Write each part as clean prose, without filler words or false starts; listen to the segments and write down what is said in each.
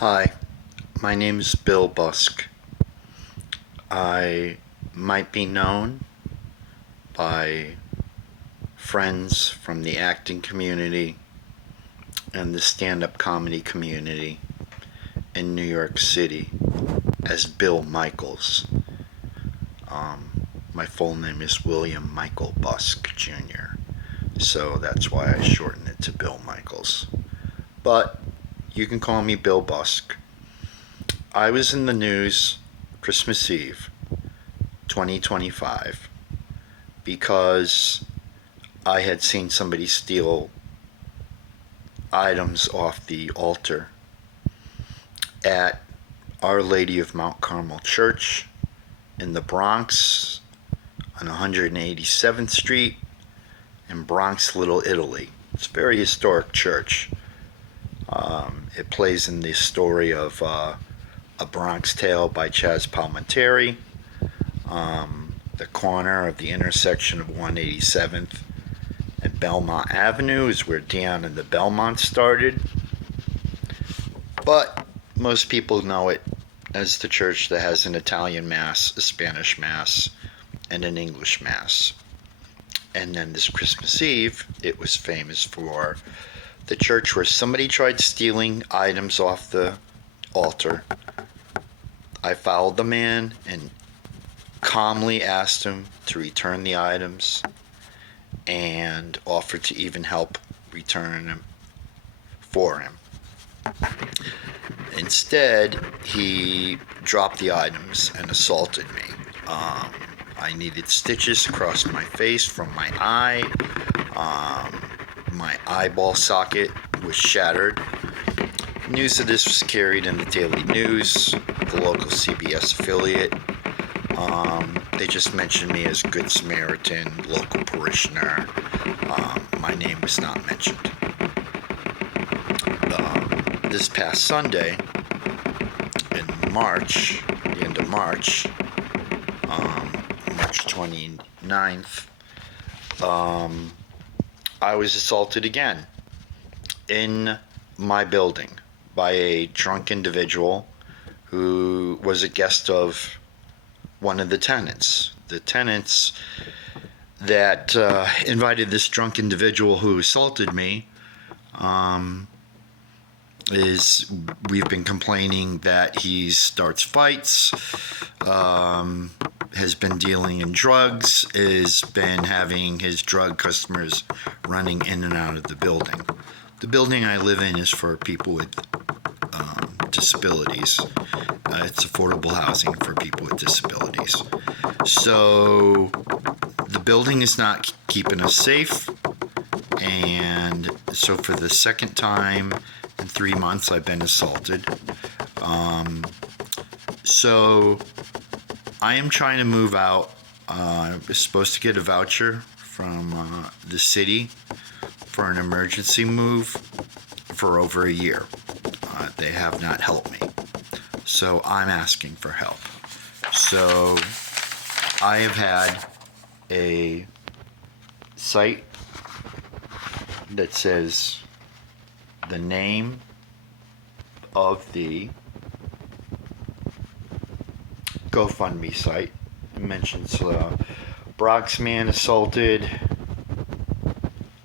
Hi, my name is Bill Busk. I might be known by friends from the acting community and the stand-up comedy community in New York City as Bill Michaels. My full name is William Michael Busk Jr., so that's why I shorten it to Bill Michaels. But you can call me Bill Busk. I was in the news Christmas Eve 2025 because I had seen somebody steal items off the altar at Our Lady of Mount Carmel Church in the Bronx on 187th Street in Bronx, Little Italy. It's a very historic church. It plays in the story of A Bronx Tale by Chaz Palminteri. The corner of the intersection of 187th and Belmont Avenue is where Dion and the Belmonts started. But most people know it as the church that has an Italian Mass, a Spanish Mass, and an English Mass. And then this Christmas Eve, it was famous for the church where somebody tried stealing items off the altar. I followed the man and calmly asked him to return the items and offered to even help return them for him. Instead, he dropped the items and assaulted me. I needed stitches across my face from my eye. My eyeball socket was shattered. News of this was carried in the Daily News, the local CBS affiliate. They just mentioned me as Good Samaritan, local parishioner. My name was not mentioned. This past Sunday, in March, the end of March, March 29th, I was assaulted again in my building by a drunk individual who was a guest of one of the tenants. The tenants that invited this drunk individual who assaulted me we've been complaining that he starts fights, has been dealing in drugs, has been having his drug customers running in and out of the building. The building I live in is for people with disabilities. It's affordable housing for people with disabilities. So the building is not keeping us safe, and so for the second time in 3 months I've been assaulted. So I am trying to move out. I was supposed to get a voucher from the city for an emergency move for over a year. They have not helped me. So I'm asking for help. So I have had a site that says the name of the GoFundMe site. It mentions Bronx man assaulted,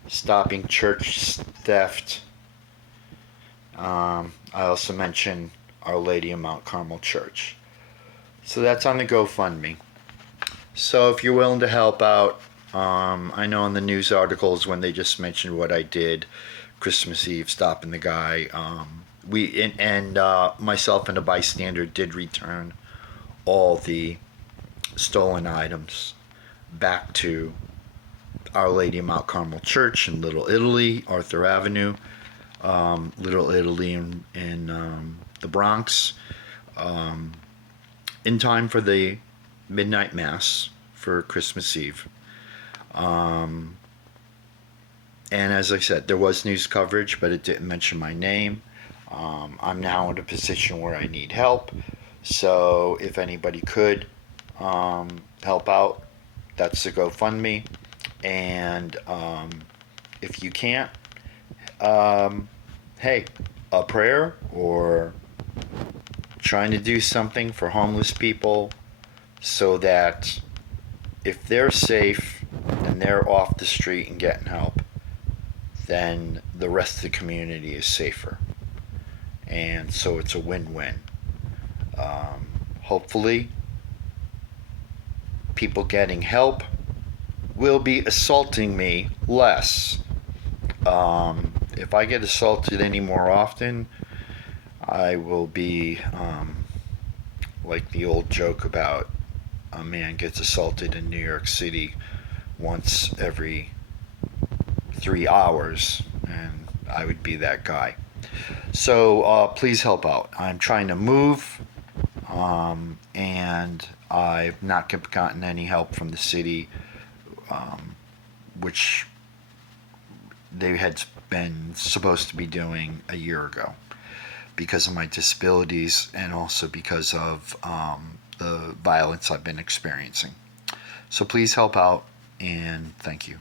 stopping church theft. I also mention Our Lady of Mount Carmel Church. So that's on the GoFundMe. So if you're willing to help out, I know in the news articles when they just mentioned what I did Christmas Eve, stopping the guy, myself and a bystander did return all the stolen items back to Our Lady of Mount Carmel Church in Little Italy, Arthur Avenue, Little Italy in the Bronx, in time for the midnight mass for Christmas Eve. And as I said, there was news coverage, but it didn't mention my name. I'm now in a position where I need help. So if anybody could help out, that's the GoFundMe. And if you can't, hey, a prayer or trying to do something for homeless people so that if they're safe and they're off the street and getting help, then the rest of the community is safer. And so it's a win-win. Hopefully, people getting help will be assaulting me less. If I get assaulted any more often, I will be like the old joke about a man gets assaulted in New York City once every 3 hours, and I would be that guy. So please help out. I'm trying to move, and I've not gotten any help from the city, which they had been supposed to be doing a year ago because of my disabilities and also because of the violence I've been experiencing. So please help out, and thank you.